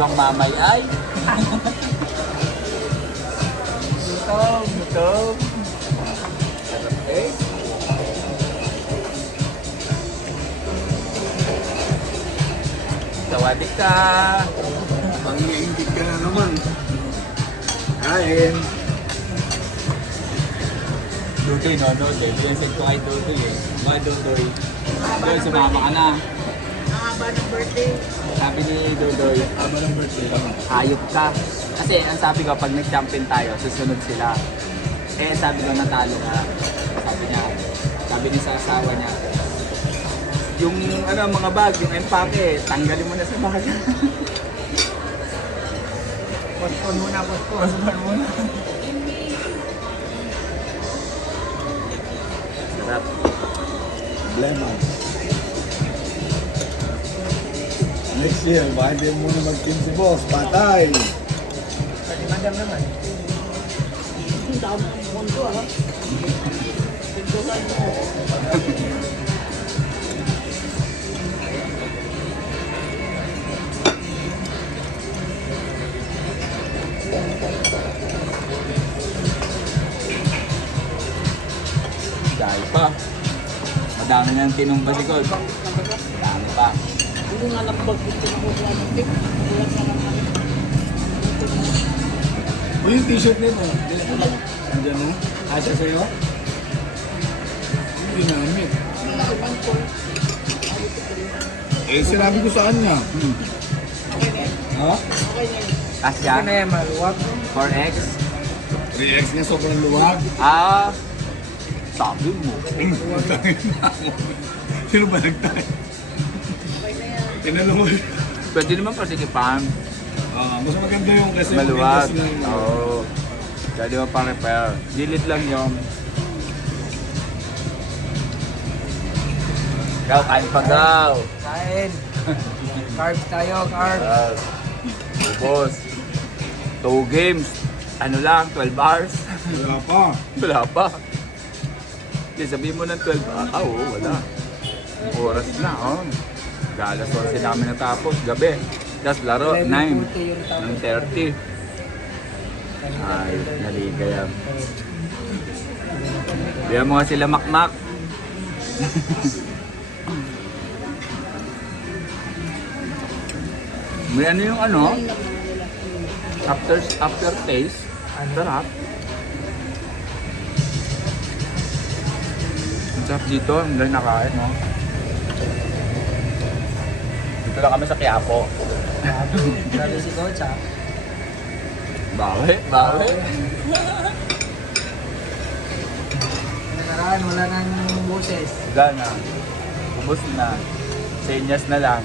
ang mamay ay. Gutom. Gutom. Sarap eh. Sawadik ka. Pang-iingit ka na naman. Kain. Dudoy, no? Dudoy. Pinasig ko kay Dudoy eh. Mga Dudoy. Dudoy, sumama ka na. Haba ng birthday. Sabi ni Dudoy, Aba ng birthday. hayop ka. Kasi ang sabi ko, pag nag-champion tayo, susunod sila. Eh, sabi ko, natalo ka. Sabi niya sa asawa niya, yung ano, mga bag, yung empake, tanggalin mo na sa bag. Postpone muna, postpone. Pasman mo na. Sarap. Problema. Next year, baka hindi mo na mag-team si boss. Patay. Pati madam naman. Ang dami ng mundo ah. Pintulan mo. Dahil pa. Madami nang tinumba si Col. Madami pa. Hindi nga nagbagpit na ako sa anong tip. Nagulat na lang kami. O yung t-shirt nito. Andiyan mo? Asya sa'yo? Hindi namin. Nakaman ko. Eh, sinabi ko sa kanya. Okay na yan. Ha? Okay na yan. Asya, Okay na yan, maluwag. 4X. 3X niya sobrang luwag. Ah, sabi mo. Putangin na mo. Sino ba nagtayo? Okay na yan. Kinalawag. Pwede naman pasikipan. Mas maganda yung kasi Maluwag. maganda sila yung- Oo. Pwede mo pang repair. Dilit lang yung... Ikaw, kain pa daw. Kain. Carbs tayo, carbs. Ubos. 2 games. Ano lang, 12 hours. Wala pa. Wala pa. Hindi, sabihin mo ng 12 hours. Ah, oo, wala. Oras na, oh. Galas 11 namin natapos, gabi. Tapos laro, 9. 9:30. Ay, naliga yan. Biyan mo nga sila makmak. May ano yung ano? After taste. Ang sarap. Ang sarap dito. Ang dahil nakain, no? Dito lang kami sa Quiapo. Sabi si Coach ah. Bawi, bawi. Nakaraan, wala nang boses. Gana. Ubus na. Senyas na lang.